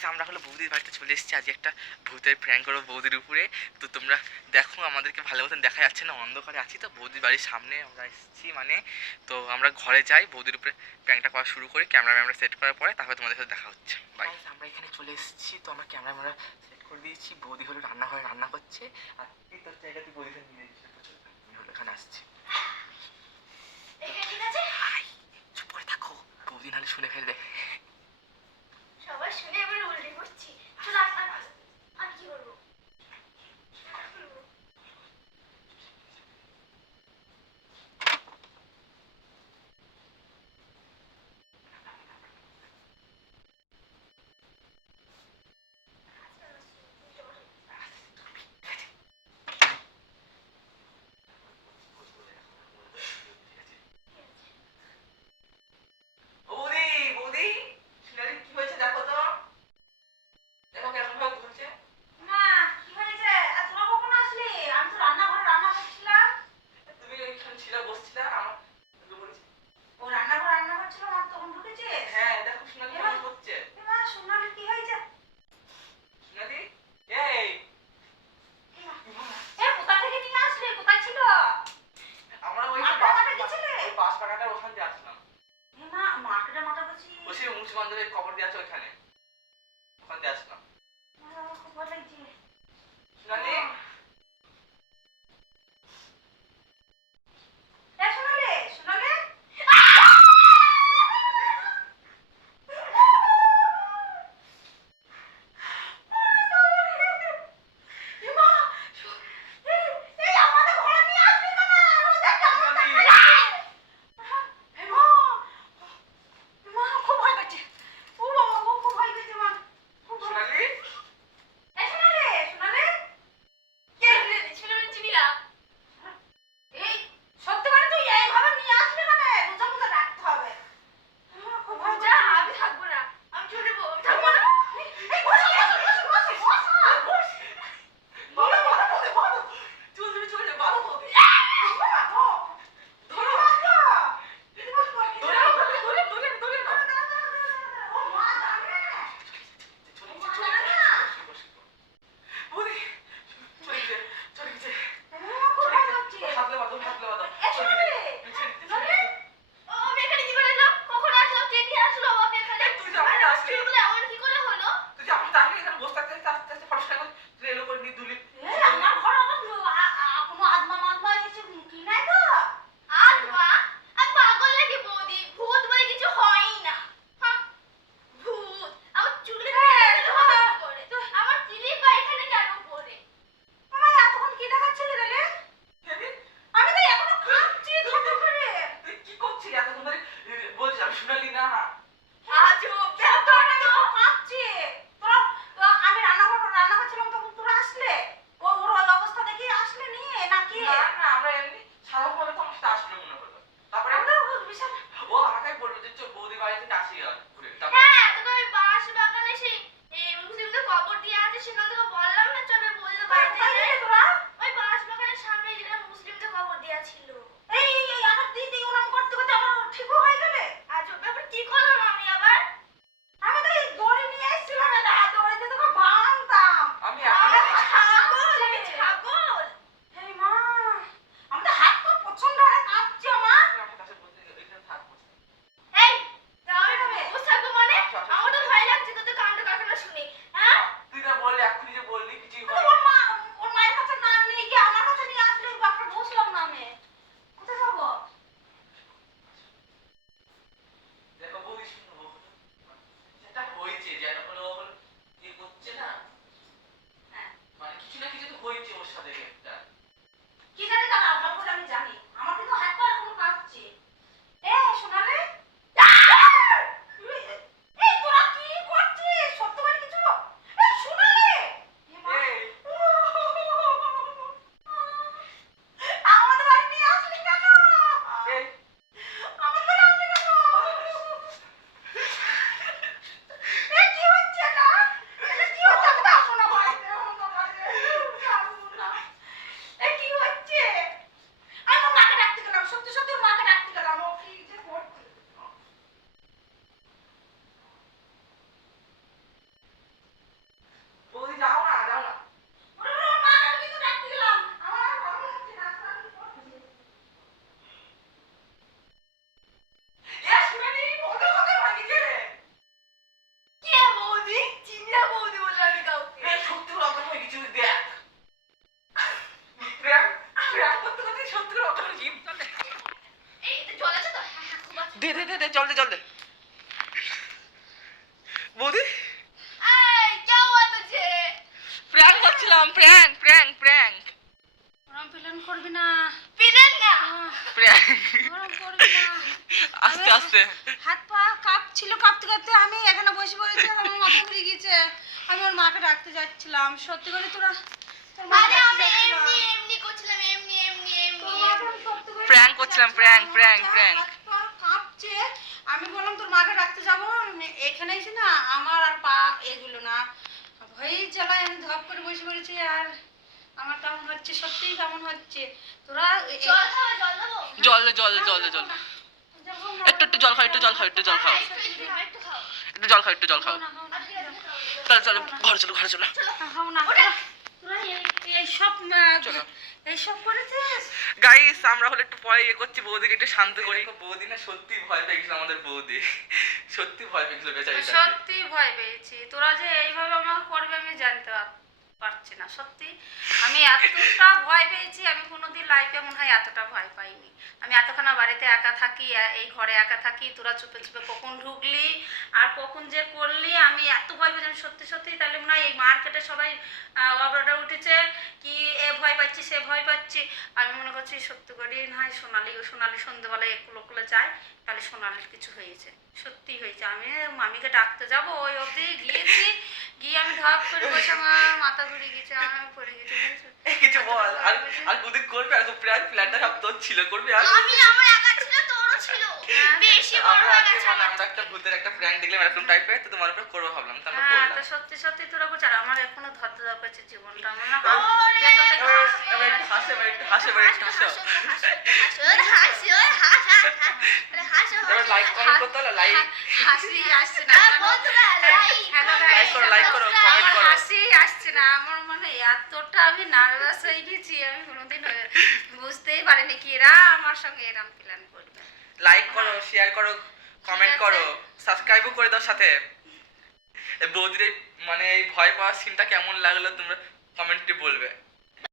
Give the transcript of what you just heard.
Guys আমরা হলো বৌদির বাড়িতে চলে এসেছি। আজ একটা ভূতের প্র্যাঙ্ক করবো বৌদির উপরে। তো তোমরা দেখো, আমাদেরকে ভালো মতন দেখা যাচ্ছে না, অন্ধকারে আছি। তো বৌদির বাড়ির সামনে আমরা এসেছি মানে। তো আমরা ঘরে যাই, বৌদির উপরে প্র্যাঙ্কটা করা শুরু করি। ক্যামেরা সেট করার পরে তারপরে তোমাদের সাথে দেখা হচ্ছে। বাই। আমরা এখানে চলে এসেছি, তো আমরা ক্যামেরা সেট করে দিয়েছি। বৌদি হলো রান্নাঘরে রান্না করছে, আর এই তোর জায়গাতে বৌদিকে নিয়ে যাচ্ছি। আমি হলো এখানে আসছি। চুপ করে থাকো, বৌদি নাহলে শুনে ফেলবে। সবাই শুনে এবার উল্টে পড়ছি। আমি কি করবো? বৌদি, বৌদি, সিনারি কি হয়েছে দেখো তো, দেখো দে জল দে বৌদি এই क्या हुआ तुझे প্র্যাঙ্ক করছিলাম প্র্যাঙ্ক ওরম প্ল্যান করবি না पिलन ना ওরম করবি না আস্তে হাত পা কাঁপতে আমি এখানে বসে পড়েছি আর আমার মাথা ঘুরে গিয়েছে আমি ওর মাকে ডাকতে যাচ্ছিলাম সত্যি করে তোর আরে আমি এমনি করছিলাম এমনি প্র্যাঙ্ক করছিলাম প্র্যাঙ্ক কাঁপছে আমি বললাম তোর মাকে ডাকতে যাবো এখানে এসে না আমার আর পা এগুলো না ভয়েই জ্বালায় আমি ধপ করে বসে পড়েছি আর আমার কেমন হচ্ছে সত্যিই কেমন হচ্ছে তোরা জল খাও জল দেবো জল দে একটু জল খাও একটু জল খাও একটু খাও একটু জল খাও চলো ঘরে চলো এইসব করেছিস গাইস আমরা হলে একটু পরে করছি বৌদিকে একটু শান্ত করি বৌদি না সত্যি ভয় পেয়ে গেছিল আমাদের বৌদি সত্যি ভয় পেয়ে গেছিল বেচারিটা সত্যি ভয় পেয়েছি তোরা যে এইভাবে আমাকে করবে আমি জানতে পারছি না সত্যি আমি এতটা ভয় পেয়েছি আমি কোনোদিন লাইফে মনে হয় এতটা ভয় পাইনি আমি এতখানা বাড়িতে একা থাকি এই ঘরে একা থাকি তোরা চুপে কখন ঢুকলি আর কখন যে করলি আমি এত ভয় পেয়েছি আমি সত্যি তাহলে মনে হয় এই মার্কেটে সবাই অর্ডার উঠেছে কি এ ভয় পাচ্ছি সে ভয় পাচ্ছি আমি মনে করছি সত্যি করেই না হয় সোনালি সন্ধ্যেবেলায় কুলো যায় তাহলে সোনালির কিছু হয়েছে সত্যি হয়েছে আমি মামিকে ডাকতে যাব ওই অবধি গিয়েছি গিয়ে আমি ধপ করে বসে আমার মাথা ঘুরে গেছে আমি পড়ে গেছি কিছু বল আর কুদি করবে আর প্ল্যানটা সব তোর ছিল করবে আর আমি আমার একা ছিল তোরও ছিল বেশি বড় হয়ে গেছে আমরা একটা ভূতের একটা প্র্যাঙ্ক দেখলাম এরকম টাইপের তো তোমার উপর করবো ভাবলাম তো আমরা হ্যাঁ করলাম তো সত্যি তোরা করছে আর আমার এখনো ধরতে পারছে জীবনটা আমার না একটু হাসে এবার লাইক কমেন্ট করতে হলো লাইক হাসি আসছে না লাইক করো কমেন্ট করো হাসি আসছে না আমার মনে এতটা আমি নার্ভাস হয়ে গেছি আমি কোনোদিন বুঝতেই পারিনি কি এরা আমার সঙ্গে এরম প্ল্যান করবে লাইক করো শেয়ার করো কমেন্ট করো সাবস্ক্রাইবও করে দাও সাথে বৌদির মানে এই ভয় পাওয়ার সিনটা কেমন লাগলো তোমরা কমেন্টে বলবে